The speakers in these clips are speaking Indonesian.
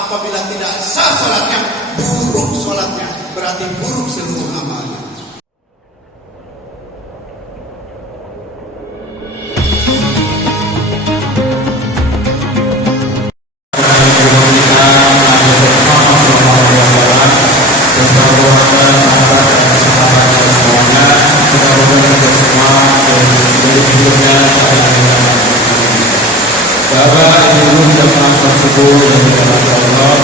Apabila tidak sah sholatnya, buruk sholatnya, berarti buruk seluruh amalnya. Bapak, Ibu, jemaah tersebut yang dirahmati Allah,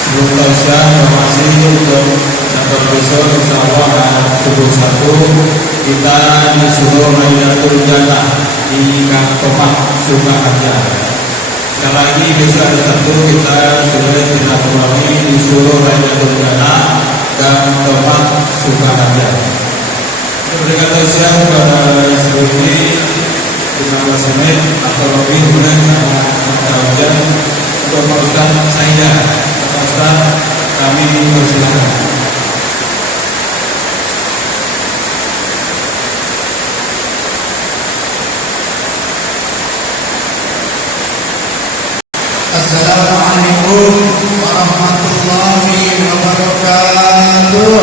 sebelum tausiah informasi untuk kantor besok insya Allah subuh 1 kita disuruh Maidatul Jannah di Kang Topak Sukaharja. Sekali lagi besok ada 1 kita sudah silaturahmi disuruh Maidatul Jannah dan Topak Sukaharja. Berikan tausiah kepada seluruh ini 15 menit atau lebih kemudian hujan untuk Pak Ustaz Saida. Pak Ustaz, kami persilakan. Assalamualaikum warahmatullahi wabarakatuh.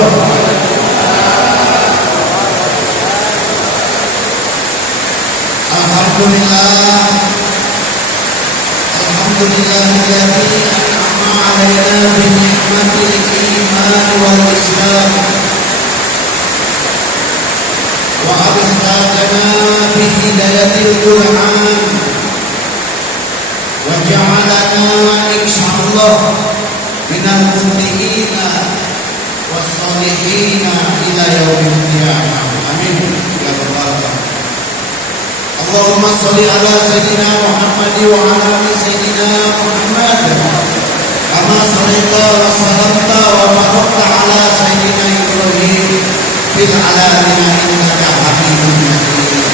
Alhamdulillahilladzi an'ama 'alaina bi ni'matil iman wal islam wa absarana bi hidayatil Qur'an wa ja'alana insyaallah minal muttaqina was solihina ila yaumil qiyamah. Amin ya rabbal alamin. Allahumma sholli ala sayyidina Muhammad wa ala ali sayyidina Muhammad kama shallaita wa sallamta wa barakta ala sayyidina Ibrahim fil alamin innaka Hamidum Majid.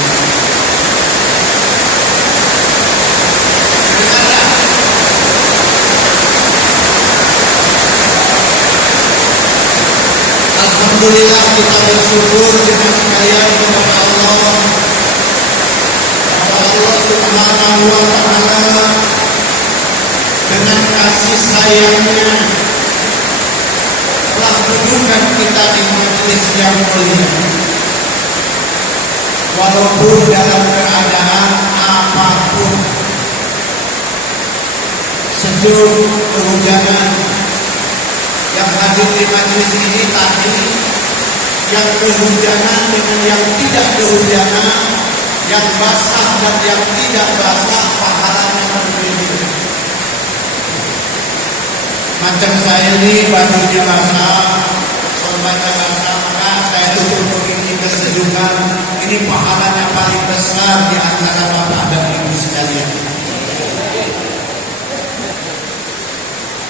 Alhamdulillah, kita bersyukur dengan sekalian kepada Allah Subhanahu wa ta'ala dengan kasih sayangnya telah menunjukkan kita di majelis yang mulia, walaupun dalam keadaan apapun, sejuk, kehujanan. Yang hadir di majelis ini tadi, yang kehujanan dengan yang tidak kehujanan, yang basah dan yang tidak basah, pahalanya berbeda. Macam saya ini bajunya basah, sorbannya basah, maka saya tutup begini kesejukan. Ini pahalanya paling besar di antara bapak dan ibu sekalian.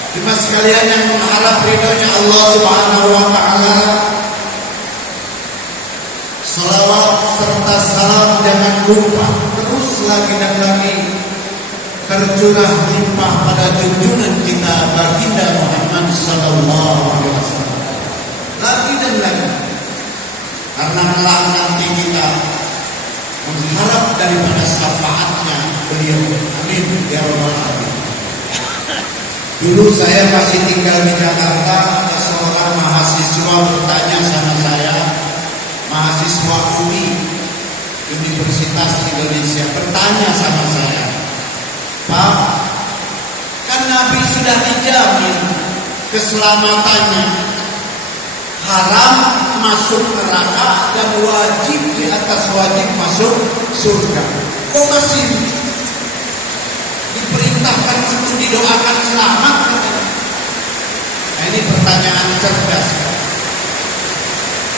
Jemaah sekalian yang mengharap ridhonya Allah Subhanahu wa ta'ala, salawat serta salam jangan lupa terus lagi dan lagi tercurah limpah pada junjungan kita baginda Muhammad sallallahu alaihi wasallam. Lagi dan lagi, karena kelak nanti kita mengharap daripada syafaatnya beliau. Amin ya rabbal alamin. Dulu saya masih tinggal di Jakarta, ada seorang mahasiswa bertanya sama saya, mahasiswa UI Universitas Indonesia, bertanya sama saya, Pak, kan Nabi sudah dijamin keselamatannya, haram masuk neraka dan wajib di atas wajib masuk surga, kok masih diperintahkan untuk didoakan selamat? Nah, ini pertanyaan cerdas.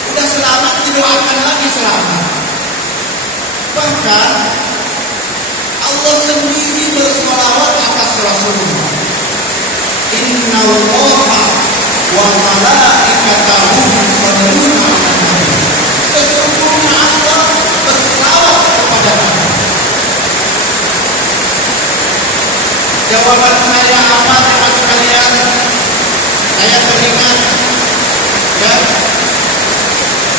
Udah selamat didoakan lagi selamat. Bahkan Allah sendiri bersolawat atas Rasulullah. Inna Allaha wa malaikatahu yusholluna 'alan nabi. Sesungguhnya Allah berselawat kepada Nabi. Jawaban saya apa, teman sekalian? Saya teringat ya,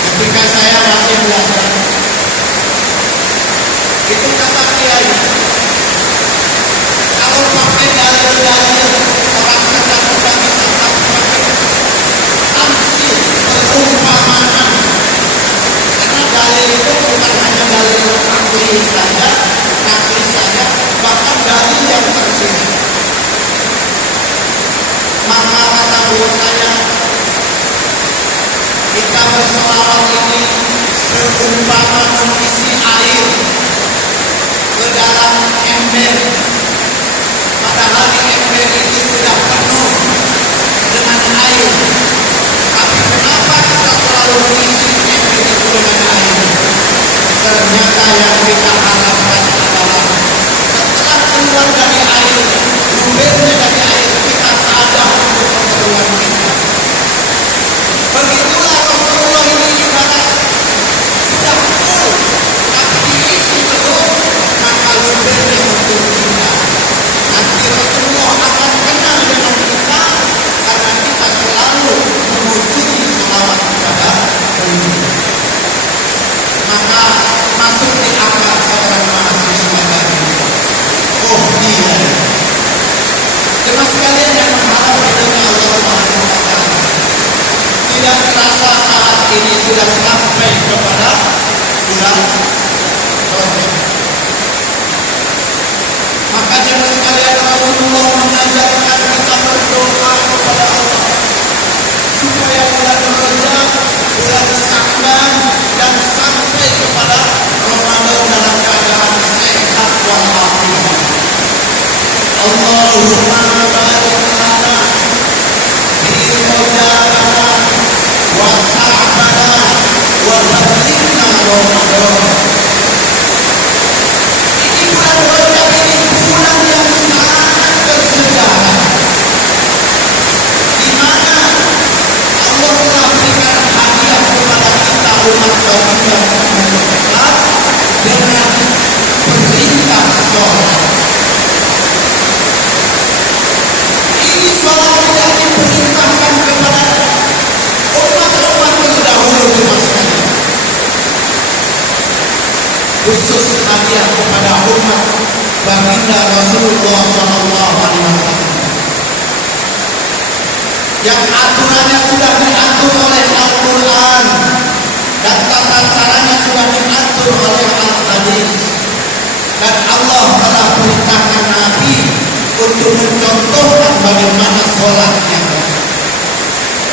ketika saya masih belajar, itu kata kiai, kalau pakai dalil-dalil orang cerdas sudah bisa pakai sanksi perumpamaan. Karena dalil itu bukan hanya dalil akli saja, bahkan dalil yang tersirat. Maka kata guru saya, kita bersolawat ini seumpama mengisi air ke dalam ember. Padahal di ember itu sudah penuh dengan air. Tapi kenapa kita selalu mengisi ember itu dengan air? Ternyata yang kita harapkan adalah setelah keluar dari air, lubernya dari air, kita sadar untuk keperluan kita. Begitulah Rasulullah ini ibarat sudah full, tapi diisi terus, maka lubernya untuk kita. Nanti Rasulullah akan kenal dengan kita karena kita selalu mengunjungi selawat kepada beliau. Maka masuk di akal seorang mahasiswa tadi. Oh iya, jemaah sekalian yang mengharap ridhonya Allah Subhanahu wa Ta'ala, tidak terasa saat ini sudah sampai kepada bulan Rajab. Maka jemaah sekalian, Rasulullah mengajarkan kita berdoa kepada Allah supaya bulan Rajab, bulan Sya'ban, dan sampai kepada Ramadan dalam keadaan sehat walafiat. Allahumma barik lana fi Rajabana wa Sya'bana wa ballighna Ramadan. Ini bulan Rajab ini bulan yang sangat bersejarah, di mana Allah telah berikan hadiah kepada kita umat kaum dengan perintah sholat. Ini sholat tidak diperintahkan kepada umat-umat terdahulu jemaah sekalian. Khusus hadiah kepada umat baginda Rasulullah SAW, yang aturannya sudah diatur oleh Al-Quran dan tata caranya sudah diatur oleh Al-Hadis, dan Allah telah perintahkan Nabi untuk mencontohkan bagaimana sholatnya.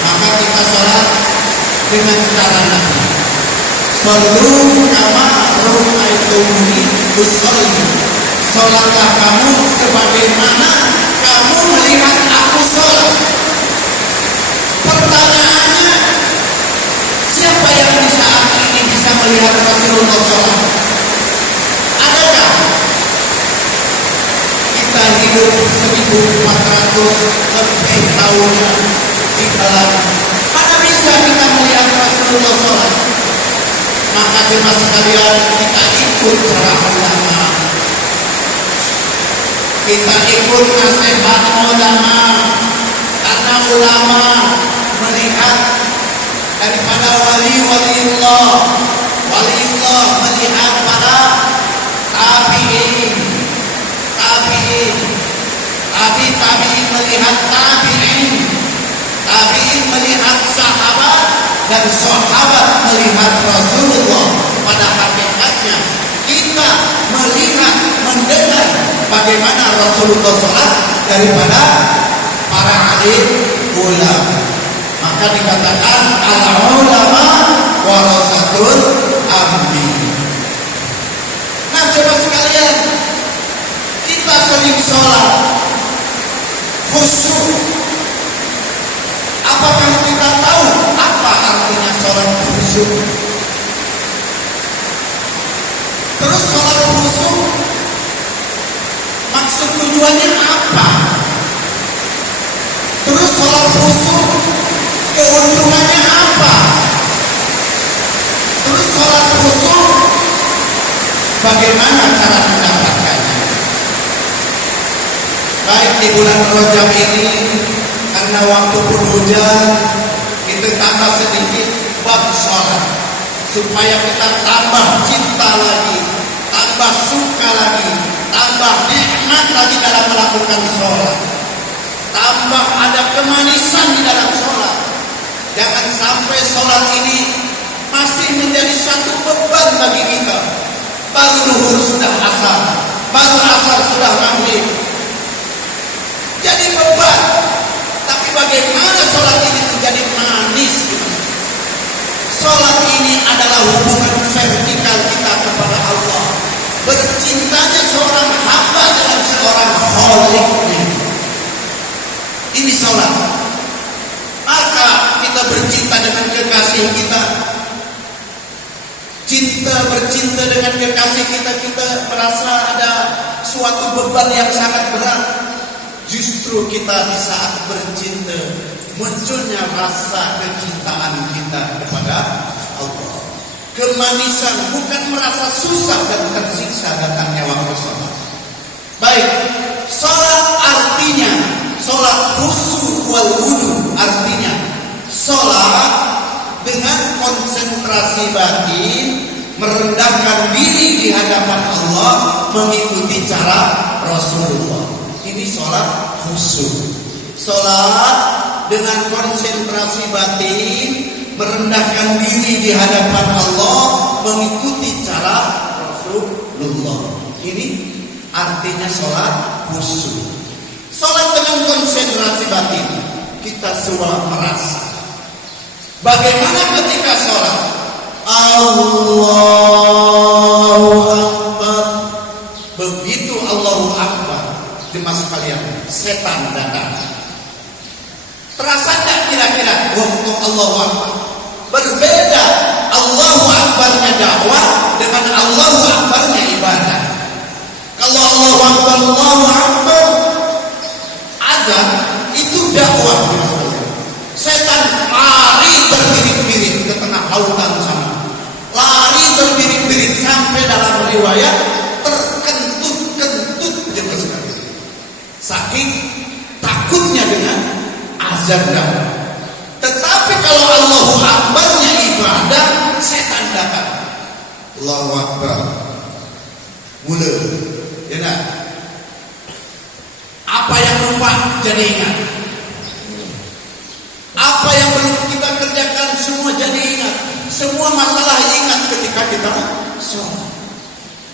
Maka kita sholat dengan cara Nabi. Sallu kama ra'aitumuni usolli. Sholatlah kamu sebagaimana kamu melihat aku sholat. Pertanyaannya, siapa yang di saat ini bisa melihat Rasulullah sholat? Adakah? Kita hidup 1400 lebih tahun di dalam, mana bisa kita melihat Rasulullah sholat? Maka jemaah sekalian, kita ikut para ulama, kita ikut nasihat ulama, karena ulama melihat daripada waliullah melihat para tabi'in melihat tabi'in melihat sahabat, dan sahabat melihat Rasulullah. Pada hakikatnya kita melihat, mendengar bagaimana Rasulullah sholat daripada para alim ulama. Maka dikatakan al-ulama warasatul anbiya. Nah coba sekalian, kita sering sholat khusyuk. Apakah kita tahu apa artinya sholat khusyuk? Terus sholat khusyuk maksud tujuannya apa? Terus sholat khusyuk keuntungannya apa? Terus sholat khusyuk bagaimana cara mendapatkannya? Baik di bulan Rajab ini, karena waktu pun hujan, kita tambah sedikit bab sholat supaya kita tambah cinta lagi, tambah suka lagi, tambah nikmat lagi dalam melakukan sholat. tambah ada kemanisan di dalam sholat. Jangan sampai sholat ini masih menjadi satu beban bagi kita. Baru zuhur sudah asar, baru asar sudah maghrib, jadi beban. Tapi bagaimana sholat ini menjadi manis? Sholat ini adalah hubungan vertikal kita kepada Allah. Bercintanya seorang hamba dengan seorang kholiknya. Ini sholat. Maka kita bercinta dengan kekasih kita. Bercinta dengan kekasih kita, kita merasa ada suatu beban yang sangat berat. Justru kita di saat bercinta munculnya rasa kecintaan kita kepada Allah. Kemanisan, bukan merasa susah dan tersiksa datangnya waktu sholat. Baik, sholat artinya sholat khusyuk wal wudu, artinya sholat dengan konsentrasi batin, merendahkan diri di hadapan Allah, mengikuti cara Rasulullah. Ini sholat khusyuk. Sholat dengan konsentrasi batin, merendahkan diri di hadapan Allah, mengikuti cara Rasulullah. Ini artinya sholat khusyuk. Sholat dengan konsentrasi batin, kita semua merasa bagaimana ketika sholat Allahu Akbar. Begitu Allahu Akbar, jemaah sekalian, setan datang. Terasa tak kira-kira waktu Allahu Akbar? Berbeda Allahu Akbarnya dakwah dengan Allahu Akbarnya ibadah. Kalau Allahu Akbar azan itu dakwah. Setan lari terbirit-birit ke tengah lautan sana. Lari terbirit-birit sampai dalam riwayat terkentut-kentut jemaah sekalian. Saking takutnya dengan azan dakwah. Tetapi kalau Allahu Akbarnya ibadah, setan datang. Allahu Akbar. Mula. Ya nak? Apa yang lupa jadi ingat. Apa yang belum kita kerjakan semua jadi ingat. Semua masalah ingat ketika kita sholat.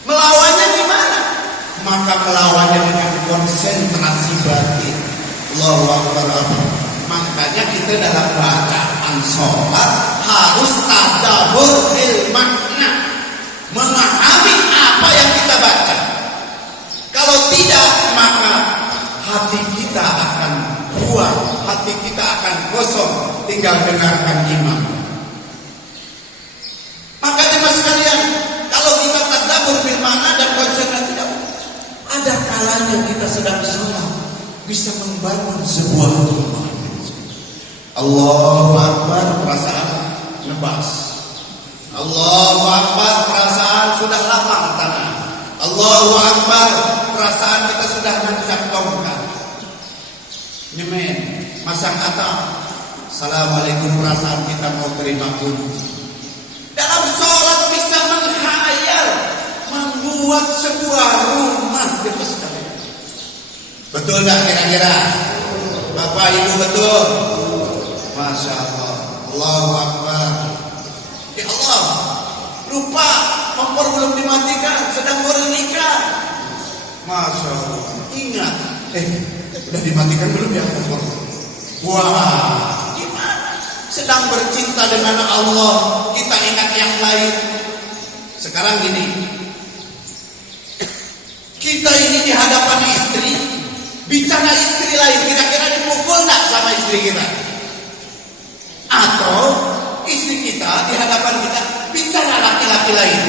Melawannya gimana? Maka melawannya dengan konsentrasi batin. Allahu Akbar. Makanya kita dalam bacaan sholat harus tadabbur bil makna, memahami apa yang kita baca. Kalau tidak, maka hati kita akan buang, hati kita akan kosong, tinggal dengarkan imam. Maka jemaah sekalian, kalau kita tadabbur bil makna dan konsentrasi, ada kalanya kita sedang sholat bisa membangun sebuah rumah. Allahu Akbar, perasaan nebas. Allahu Akbar, perasaan sudah lapang tanah. Allahu Akbar, perasaan kita sudah nancap tongkat. Nyemen, masang atap. Assalamualaikum, perasaan kita mau terima kunci. Dalam sholat bisa menghayal, membuat sebuah rumah di sekalian. Betul tak kira-kira? Bapak Ibu betul? Masya Allah. Allahu Akbar. Ya Allah, lupa kompor belum dimatikan, sedang bernikah. Masya Allah. Ingat, udah dimatikan belum ya kompor? Wah, gimana? Sedang bercinta dengan Allah, kita ingat yang lain. Sekarang gini, kita ini di hadapan istri, bicara istri lain, kira-kira dipukul enggak sama istri kita? Atau istri kita di hadapan kita bicara laki-laki lain,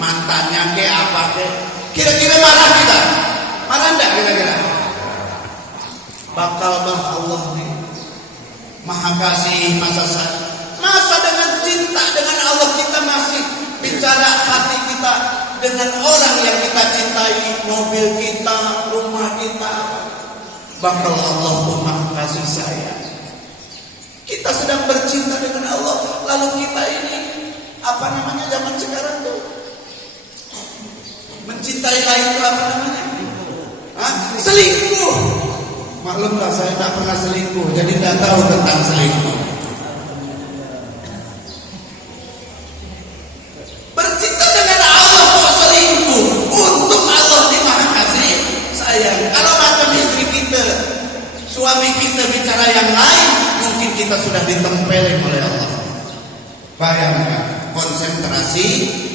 mantannya ke apa ke, kira-kira marah kita? Marah enggak kira-kira? Bakal Allah nih Maha Kasih, masa dengan cinta dengan Allah kita masih bicara hati kita dengan orang yang kita cintai, mobil kita, rumah kita. Bakal Allah pun Maha Kasih sayang. Kita sedang bercinta dengan Allah, lalu kita ini apa namanya zaman sekarang tuh mencintai lain itu apa namanya? Selingkuh. Maklumlah saya tak pernah selingkuh, jadi tidak tahu tentang selingkuh. Bercinta dengan Allah kok selingkuh? Untung Allah di Maha Kasih sayang. Kalau macam istri kita, suami kita bicara yang lain, mungkin kita sudah ditempelin oleh Allah. Bayangkan konsentrasi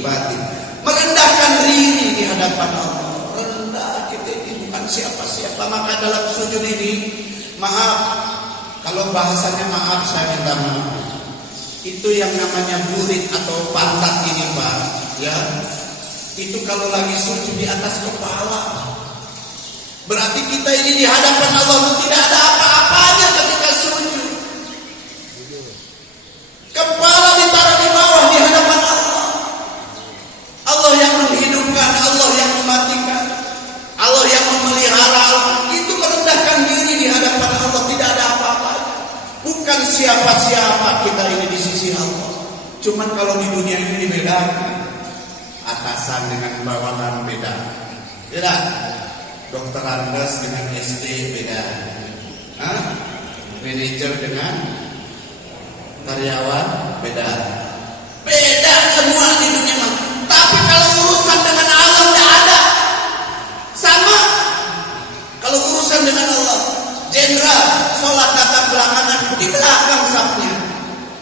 batin, merendahkan diri di hadapan Allah. Rendah, kita ini bukan siapa-siapa. Maka dalam sujud ini, maaf kalau bahasanya maaf, saya minta maaf. Itu yang namanya burit atau pantat ini Pak, ya. Itu kalau lagi sujud di atas kepala, berarti kita ini di hadapan Allah tidak ada apa-apanya ketika sujud. Kepala ditaruh di bawah di hadapan Allah. Allah yang menghidupkan, Allah yang mematikan, Allah yang memelihara. Itu merendahkan diri di hadapan Allah, tidak ada apa-apa. Bukan siapa-siapa kita ini di sisi Allah. Cuman kalau di dunia ini dibedakan, atasan dengan bawahan beda. Beda. Dokter Andes dengan SD beda. Manajer dengan karyawan beda. Beda semua di dunia. Tapi kalau urusan dengan Allah tidak ada. Sama. Kalau urusan dengan Allah, jenderal sholat datang belakangan, di belakang safnya.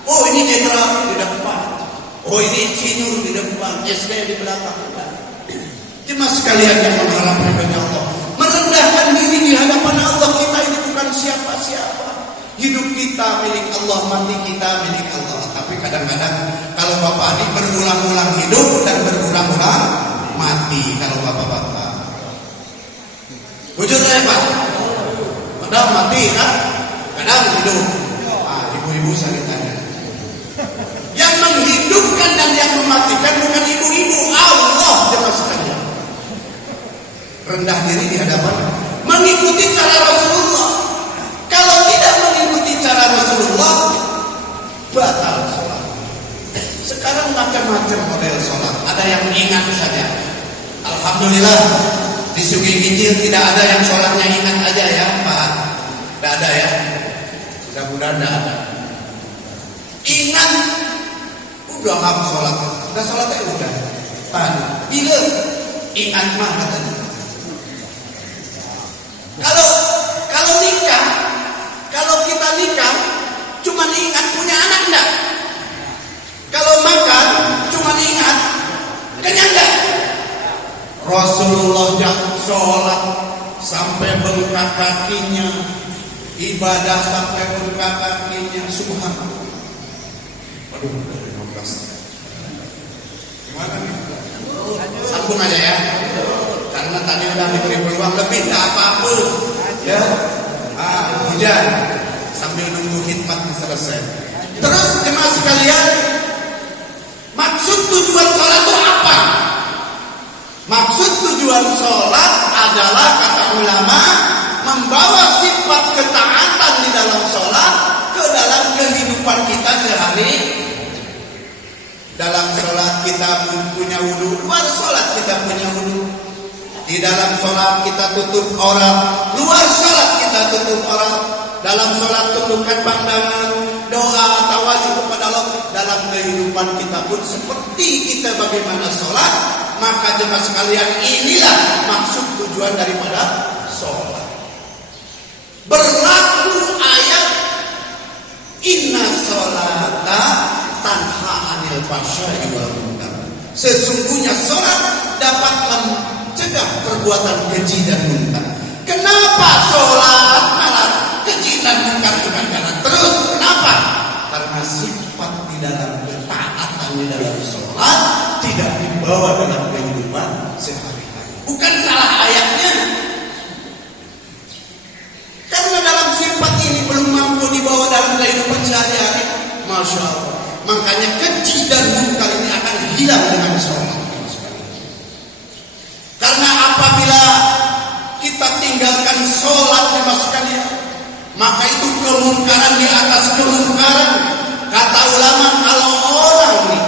Oh ini jenderal di depan. Oh ini insinyur di depan, SD di belakang. Jemaah sekalian yang mengharapkan kepada Allah, merendahkan diri di hadapan Allah. Kita ini bukan siapa-siapa. Hidup kita milik Allah, mati kita milik Allah. Tapi kadang-kadang kalau bapak ini berulang-ulang hidup dan berulang-ulang mati. Kalau bapak-bapak jujur ya Pak, kadang mati kan, kadang hidup. Ibu-ibu saya tanya, yang menghidupkan dan yang mematikan bukan ibu-ibu, Allah. Jemaah sekalian, rendah diri di hadapan, mengikuti cara Rasulullah. Kalau tidak mengikuti cara Rasulullah, batal sholat. Sekarang macam-macam model sholat. Ada yang ingat saja. Alhamdulillah di Sungai Gijil tidak ada yang sholatnya ingat aja ya Pak. Tidak ada ya. Mudah-mudahan tidak ada. Ingat, udah nggak sholat. Udah sholatnya udah. Tadi bila ingat mah katanya. Kalau nikah, kalau kita nikah, cuma ingat punya anak enggak? Kalau makan, cuma ingat kenyang enggak? Rasulullah yang sholat sampai bengkak kakinya, ibadah sampai bengkak kakinya. Subhanallah. Waduh, 15. Gimana nih? Sambung aja ya. Karena tadi udah diberi peluang lebih, tak apa-apa. Ya, hujan sambil nunggu khidmatnya selesai. Terus jemaah sekalian, maksud tujuan sholat itu apa? Maksud tujuan sholat adalah, kata ulama, membawa sifat ketaatan di dalam sholat ke dalam kehidupan kita sehari. Dalam sholat kita punya wudu, luar sholat kita punya wudu. Di dalam sholat kita tutup aurat, luar sholat kita tutup aurat. Dalam sholat tundukkan pandangan, doa, tawajud kepada Allah. Dalam kehidupan kita pun seperti kita bagaimana sholat. Maka jemaah sekalian, inilah maksud tujuan daripada sholat. Berlaku ayat inna sholata tanha anil fahsya'i wal munkar. Sesungguhnya sholat dapat mencegah perbuatan keji dan munkar. Kenapa sholat malah keji dan munkar juga karena terus? Kenapa? Karena sifat di dalam ketaatan di dalam sholat tidak dibawa dalam kehidupan sehari-hari. Bukan salah ayatnya, karena dalam sifat ini belum mampu dibawa dalam kehidupan sehari-hari. Masya Allah. Makanya keji dan munkar ini akan hilang dengan sholat. Karena apabila kita tinggalkan sholat jemaah sekalian, maka itu kemungkaran di atas kemungkaran. Kata ulama, kalau orang ini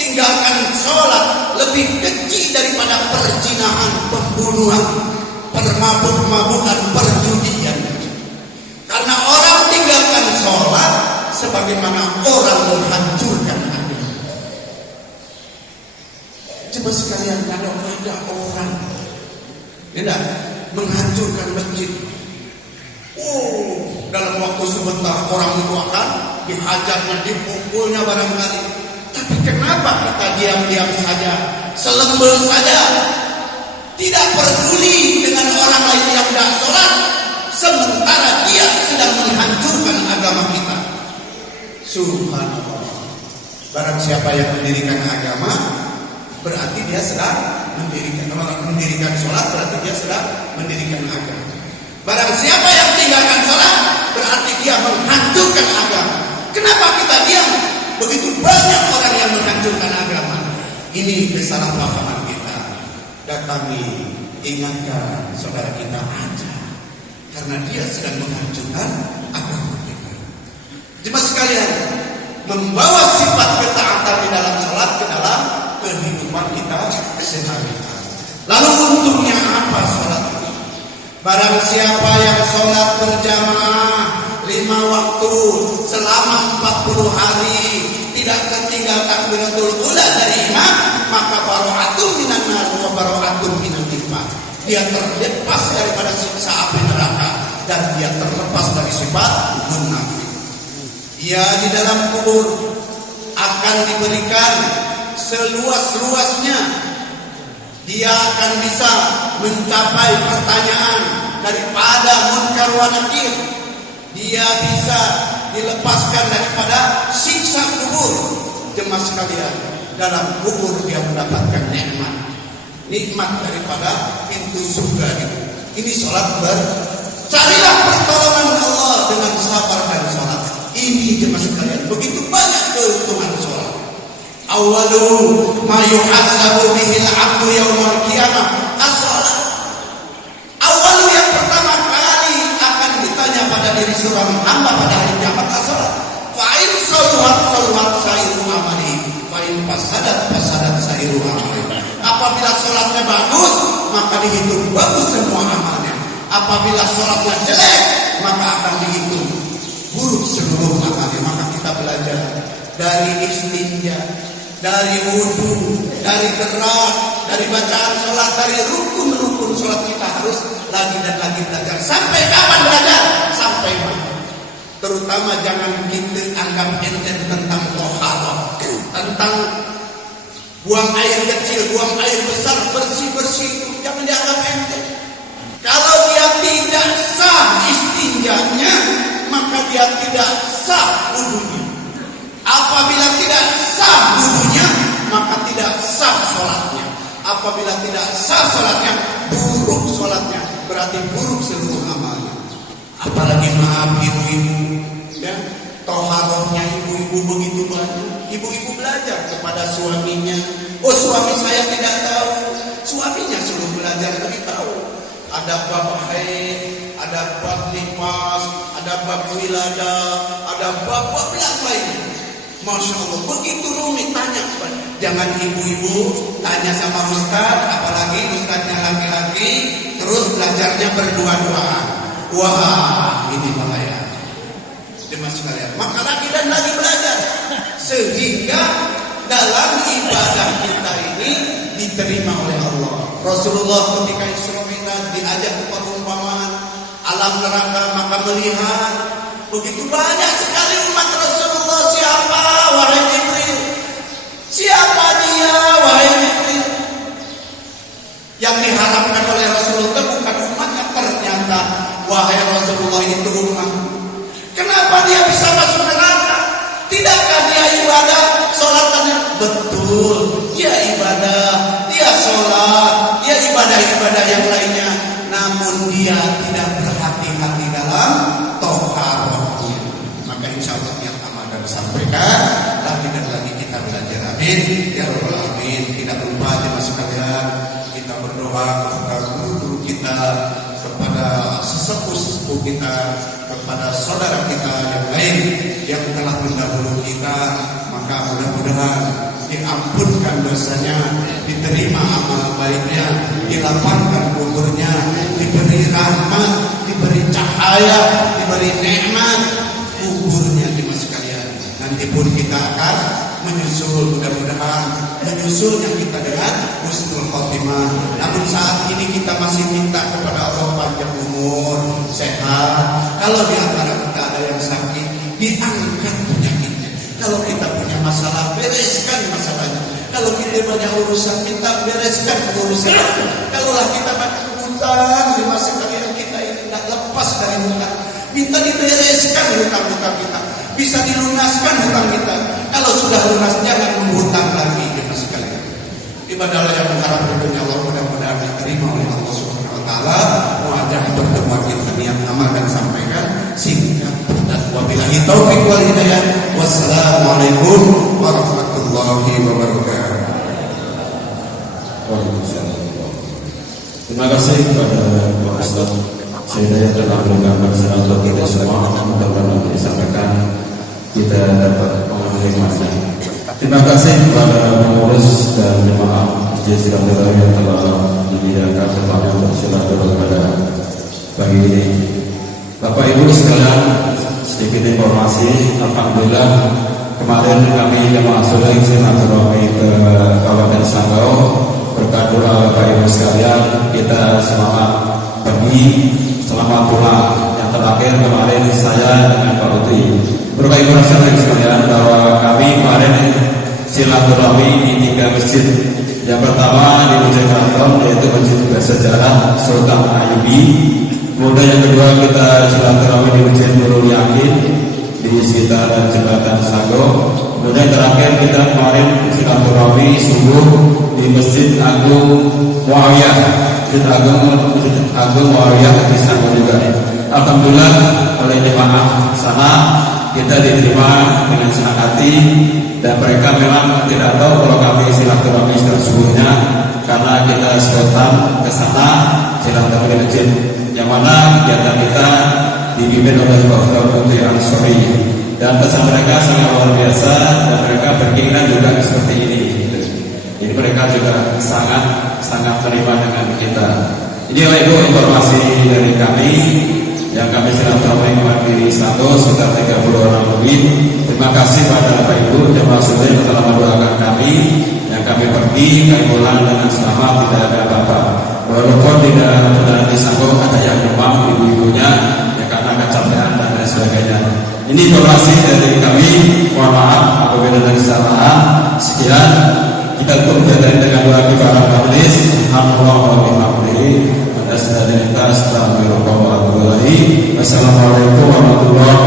tinggalkan sholat, lebih kecil daripada perzinahan, pembunuhan, permabuk-mabukan, perjudian. bagaimana orang menghancurkan agama. Coba sekalian kalau ada orang menghancurkan masjid, dalam waktu sebentar orang itu akan dihajarnya, dipukulnya barangkali. Tapi kenapa kita diam-diam saja, selembel saja, tidak peduli dengan orang lain yang tidak sholat, sementara dia sedang menghancurkan agama kita? Subhanallah. Barang siapa yang mendirikan agama, berarti dia sedang mendirikan sholat, berarti dia sedang mendirikan agama. Barang siapa yang tinggalkan sholat, berarti dia menghancurkan agama. Kenapa kita diam? Begitu banyak orang yang menghancurkan agama. Ini kesalahpahaman kita. Datangi, ingatkan saudara kita aja, karena dia sedang menghancurkan agama kita. Jemaah sekalian, membawa sifat ketaatan di dalam sholat ke dalam kehidupan kita sehari-hari. Lalu untungnya apa sholat ini? Barang siapa yang sholat berjamaah 5 waktu selama 40 hari, tidak tertinggal takbiratul ula dari imam, maka bara'atun minan nar wa bara'atun minan nar. Dia terlepas daripada siksa api neraka dan dia terlepas dari sifat munafik. Dia di dalam kubur akan diberikan seluas-luasnya. Dia akan bisa mencapai pertanyaan daripada munkar wa nakir. Dia bisa dilepaskan daripada siksa kubur. Jemaah sekalian, dalam kubur dia mendapatkan nikmat daripada pintu surga itu. Ini sholat carilah pertolongan Allah dengan sabar dan sholat. Ini jemaah sekalian, begitu banyak keuntungan sholat. Awalu ma yuhasabu bihil abdu yaumal qiyamah as-shalah. Awalu yang pertama kali akan ditanya pada diri seorang hamba pada hari kiamat as-shalah. Fa in saluhat sairu amali, fa in fasadat sairu amali. Apabila sholatnya bagus, maka dihitung bagus semua amalnya. Apabila sholatnya jelek, maka akan dihitung buruk seluruh amalnya. Maka kita belajar dari istinja, dari wudu, dari gerak, dari bacaan sholat, dari rukun-rukun sholat kita harus lagi dan lagi belajar. Sampai kapan belajar? Sampai mati. Terutama jangan kita anggap enteng tentang toharoh, tentang buang air kecil, buang air besar, bersih-bersih itu jangan dianggap enteng. Kalau dia tidak sah istinjanya, maka dia tidak sah wudunya. Apabila tidak sah wudunya, maka tidak sah sholatnya. Apabila tidak sah sholatnya, buruk sholatnya, berarti buruk seluruh amalnya. Apalagi maaf ibu-ibu, ya, toharohnya ibu-ibu begitu banyak. Ibu-ibu belajar kepada suaminya. Oh, suami saya tidak tahu. Suaminya suruh belajar lebih tahu. Ada bab haid, ada bab nifas, ada bab wiladah, ada bab-bab yang lainnya. Masya Allah, begitu rumit, tanya. Jangan ibu-ibu tanya sama ustaz, apalagi ustaznya laki-laki, terus belajarnya berdua-duaan. Wah, ini bahaya. Jemaah sekalian, maka lagi dan lagi belajar, sehingga dalam ibadah kita ini diterima oleh Allah. Rasulullah ketika Isra Mi'raj diajak ke perumpamaan alam neraka, maka melihat begitu banyak sekali umat Rasulullah. Siapa? Wahai Jibril. Siapa dia? Wahai Jibril. Yang diharapkan oleh Rasulullah bukan umatnya, ternyata wahai Rasulullah itu umat. Kenapa dia bisa masuk neraka? Tidakkah dia ibadah? Sholatannya betul, dia ibadah, dia sholat, dia ibadah-ibadah yang lainnya. Namun dia tidak berhati-hati dalam toharohnya. Maka insya Allah yang Ramadan sampaikan lagi dan lagi kita belajar. Amin ya rabbal alamin. Tidak lupa jemaah sekalian, kita berdoa kepada guru kita, kepada sesepuh-sesepuh kita, kepada saudara kita yang lain yang telah mendahului kita. Maka mudah-mudahan diampunkan dosanya, diterima amal baiknya, dilapangkan kuburnya, diberi rahmat, diberi cahaya, diberi nikmat kuburnya. Jemaah sekalian, Nanti pun kita akan menyusul, mudah-mudahan menyusul yang kita dengan husnul khotimah. Namun saat ini kita masih minta kepada Allah panjang umur, sehat. Kalau di antara kita ada yang sakit, diangkat penyakitnya. Kalau kita punya masalah, bereskan masalahnya. Kalau kita banyak urusan, minta bereskan urusan. Kalaulah kita banyak hutang di masa kalian kita ini tidak lepas dari hutang, minta dibereskan hutang-hutang kita, bisa dilunaskan hutang kita. Kalau sudah lunas, jangan menghutang lagi di masa kalian. Ibadahlah yang mengharap ridhonya Allah, mudah-mudahan diterima oleh Allah Subhanahu Wa Taala. Mudah pertemuan kita niat amal dan sampaikan singkat dan wabillahi taufik wal hidayah. Wassalamualaikum warahmatullahi wabarakatuh. Terima kasih kepada Pak Ustaz Syedaya telah menggambar untuk kita semua. Mudah-mudahan disampaikan kita dapat mengambil makna. Terima kasih kepada pengurus dan jemaah Masjid Silaturahmi yang telah menyediakan tempatnya untuk silaturahmi pada pagi ini. Bapak Ibu sekalian, sedikit informasi. Alhamdulillah kemarin kami jemaah Sulaiman silaturahmi ke Kabupaten Sanggau. Berkat doa Bapak Ibu sekalian, kita semangat pergi, selamat pulang. Yang terakhir kemarin saya dengan Pak Utri. Bapak Ibu sekalian, bahwa kami kemarin silaturahmi di 3 masjid. Yang pertama di Masjid Keraton, yaitu Masjid Bersejarah Sultan Ayyubi. Kemudian yang kedua kita silaturahmi di Masjid Nurul Yakin di sekitar Jembatan Sago. Kemudian terakhir kita kemarin silaturahmi subuh di Masjid Agung Muawiyah, Masjid Agung Muawiyah di sana juga. Alhamdulillah oleh jemaah sana kita diterima dengan senang hati, dan mereka memang tidak tahu kalau kami silaturahmi setelah subuhnya, karena kita spontan ke sana silaturahmi di masjid, yang mana kegiatan kita dipimpin oleh Pak Ustaz Putri Ansori, dan pesan mereka sangat luar biasa, dan mereka berkeinginan juga seperti ini. Jadi mereka juga sangat terima dengan kita. Ini itu informasi dari kami yang kami silaturahmi mewakili satu sekitar 30 orang lebih. Terima kasih pada Bapak Ibu jemaah sekalian yang telah mendoakan kami, yang kami pergi kami pulang dengan selamat, tidak ada apa-apa. Walaupun tidak benar disangkut ada yang demam ibu-ibunya ya karena kecapean dan lain sebagainya. Ini informasi dari kami. Mohon maaf apabila ada kesalahan. Sekian, kita tutup dengan doa kifarat majelis. Alhamdulillah. Assalamualaikum warahmatullahi